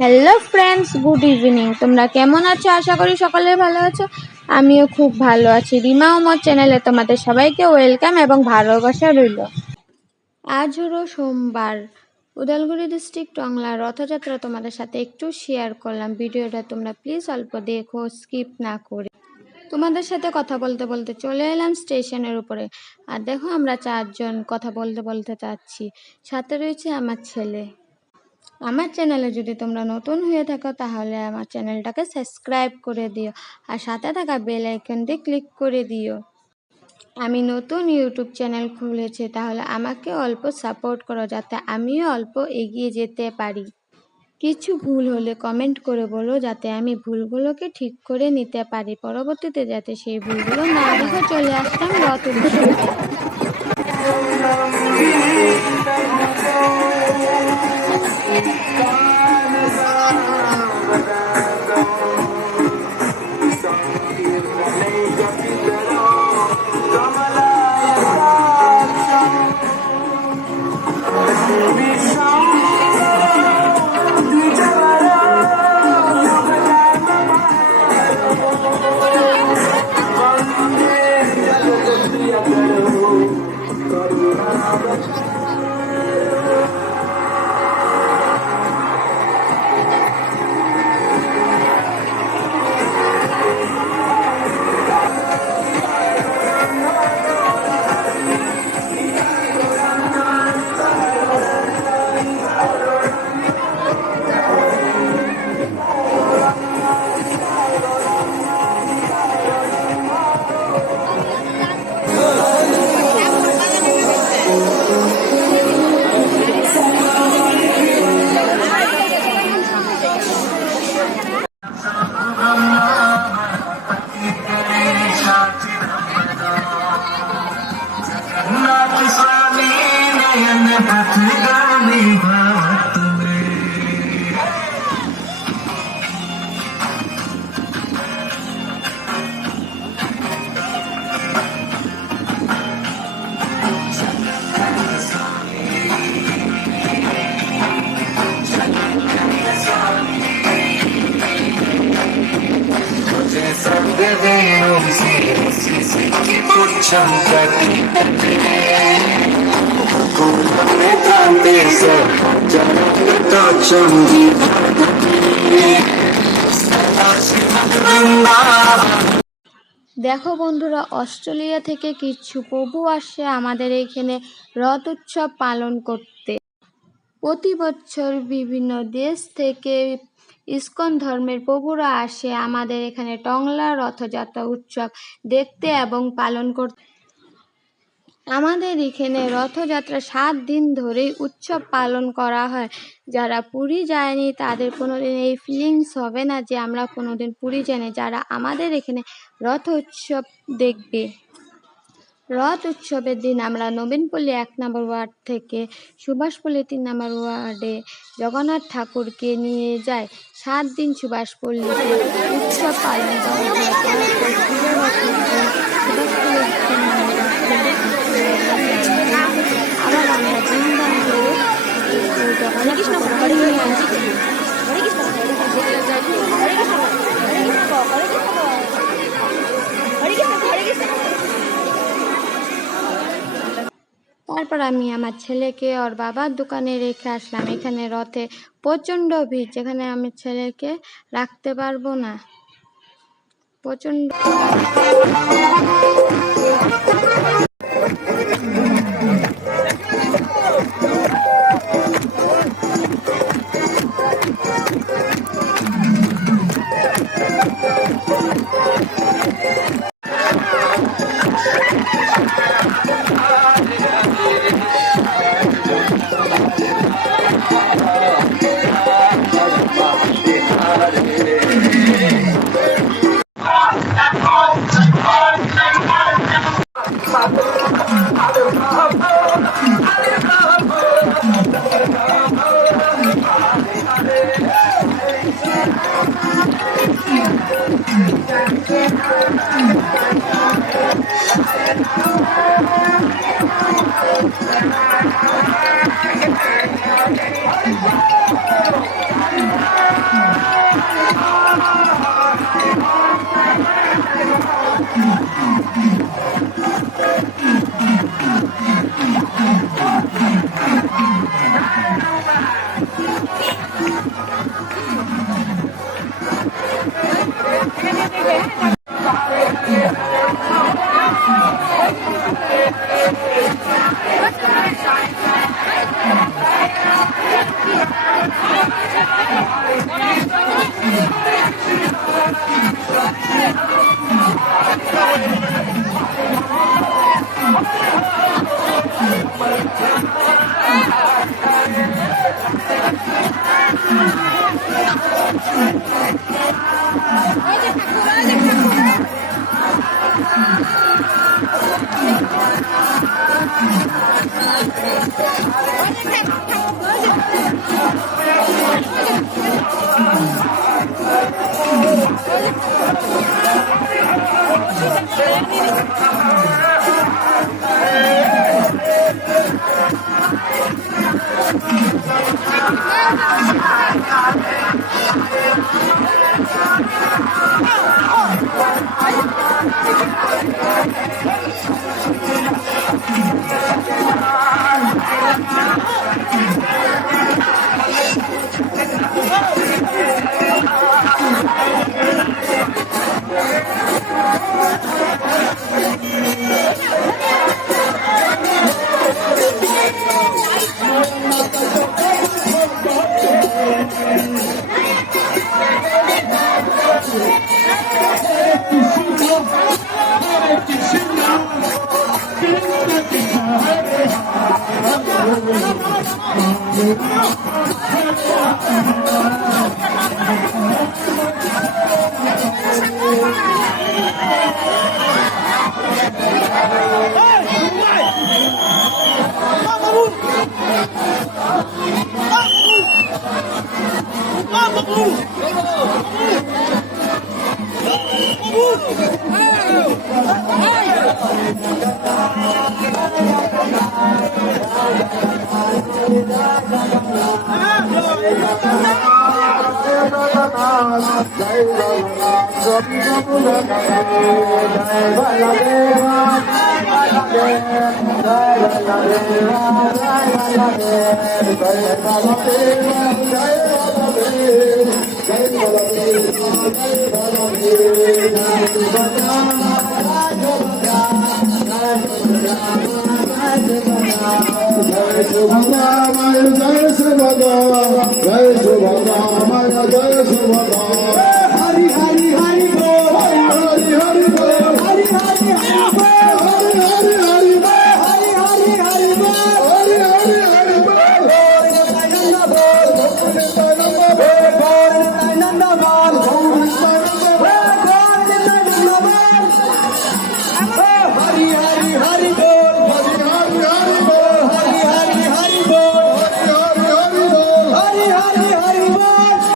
Hello friends, good evening. তোমরা কেমন আছো? আশা করি সকলে ভালো আছো। আমিও খুব ভালো আছি। রিমা ওমর চ্যানেলে তোমাদের সবাইকে ওয়েলকাম এবং ভালোবাসা রইল। আজ হলো সোমবার, উদালগুড়ি ডিস্ট্রিক্ট টংলা রথযাত্রা তোমাদের সাথে একটু শেয়ার করলাম। ভিডিওটা তোমরা প্লিজ অল্প দেখো, স্কিপ না করে। তোমাদের সাথে কথা বলতে বলতে চলে এলাম স্টেশনের উপরে। আর দেখো, আমরা 4 জন কথা বলতে বলতে যাচ্ছি। সাথে রয়েছে আমার ছেলে। আমার চ্যানেলে যদি তোমরা নতুন হয়ে থাকো তাহলে আমার চ্যানেলটাকে সাবস্ক্রাইব করে দিও আর সাথে থাকা বেল আইকনটি ক্লিক করে দিও। আমি নতুন ইউটিউব চ্যানেল খুলেছি, তাহলে আমাকে অল্প সাপোর্ট করো যাতে আমিও অল্প এগিয়ে যেতে পারি। কিছু ভুল হলে কমেন্ট করে বলো যাতে আমি ভুলগুলোকে ঠিক করে নিতে পারি, পরবর্তীতে যাতে সেই ভুলগুলো না দেখো। চলে আসলাম রথ উৎসবে। দেখো বন্ধুরা, অস্ট্রেলিয়া থেকে কিছু প্রভু আসে আমাদের এখানে রথ উৎসব পালন করতে। প্রতি বছর বিভিন্ন দেশ থেকে ইসকন ধর্মের প্রভুরা আসে আমাদের এখানে টংলা রথযাত্রা উৎসব দেখতে এবং পালন করতে। আমাদের এখানে রথযাত্রা 7 দিন ধরেই উৎসব পালন করা হয়। যারা পুরী যায়নি তাদের কোনোদিন এই ফিলিংস হবে না যে আমরা কোনোদিন পুরী যাইনি, যারা আমাদের এখানে রথ উৎসব দেখবে। রথ উৎসবের দিন আমরা নবীনপল্লী 1 নম্বর ওয়ার্ড থেকে সুভাষপল্লী 3 নম্বর ওয়ার্ডে জগন্নাথ ঠাকুরকে নিয়ে যায়। 7 দিন সুভাষপল্লীতে উৎসব পালন করা হয়। আবার আমরা ধুমধাম করে জগন্নাথ ঠাকুরকে নিয়ে আসি। তারপর আমি আমার ছেলেকে ওর বাবার দোকানে রেখে আসলাম। এখানে রথে প্রচণ্ড ভিড়, যেখানে আমি ছেলেকে রাখতে পারবো না, প্রচণ্ড। Jai Subhadra, Jai Subhadra, Jai Subhadra.